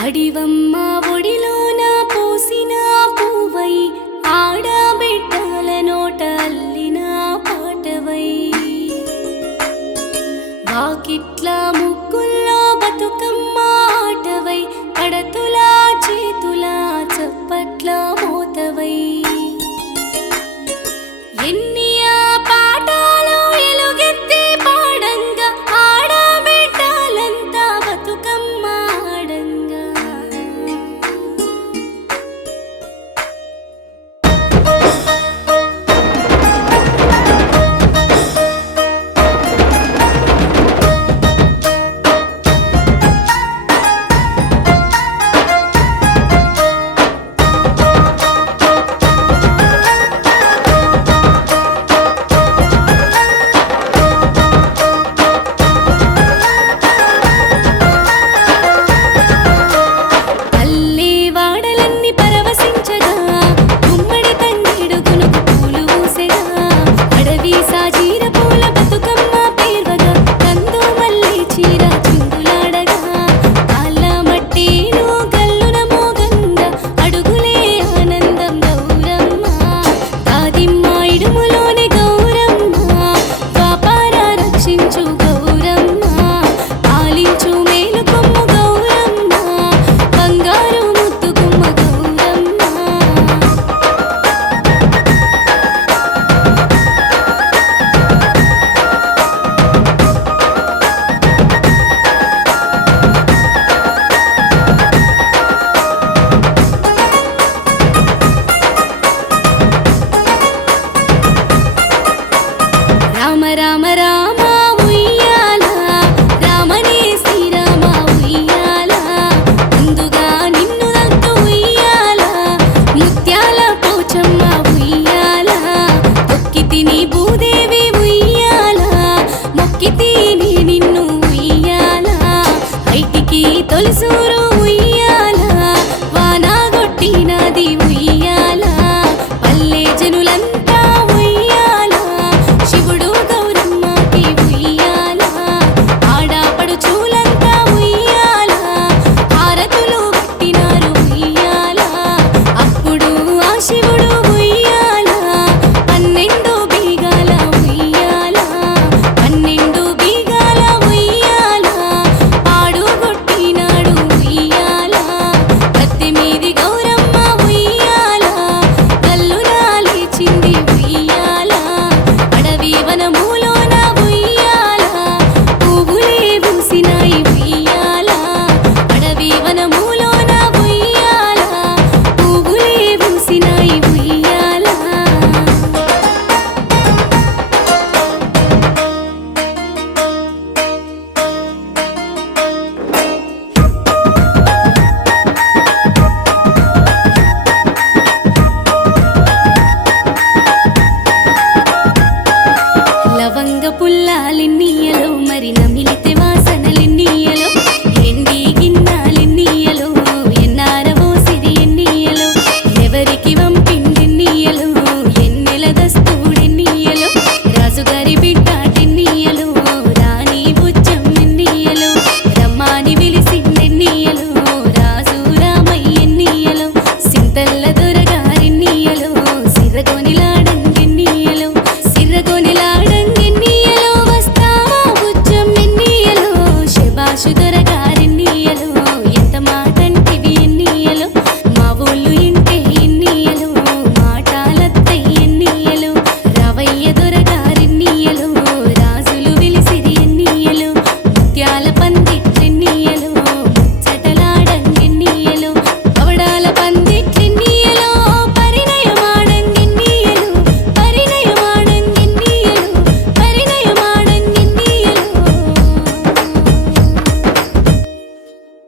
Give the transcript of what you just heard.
అడివమ్మ ఒడిలోన పోసిన పూవై ఆడబిడ్డల నోట అల్లిన పాటవై వాకిట్ల ముగ్గుల్లో బతుకమ్మ ఆటవై పడతుల చేతుల చప్పట్ల మోతవై ఎన్ని పాటలు ఎలుగెత్తి పాడంగా ఆడబిడ్డలంతా బతుకమ్మ ఆడంగా రామ రామ ఉయ్యాల రామనే శ్రీరామ ఉయ్యాల ముందుగా నిన్ను దంతు ఉయ్యాల ముత్యాల పోచమ్మ ఉయ్యాల మొక్కి తిని భూదేవి ఉయ్యాల మొక్కి తిని నిన్ను ఉయ్యాల బయటికి తొలిసూరు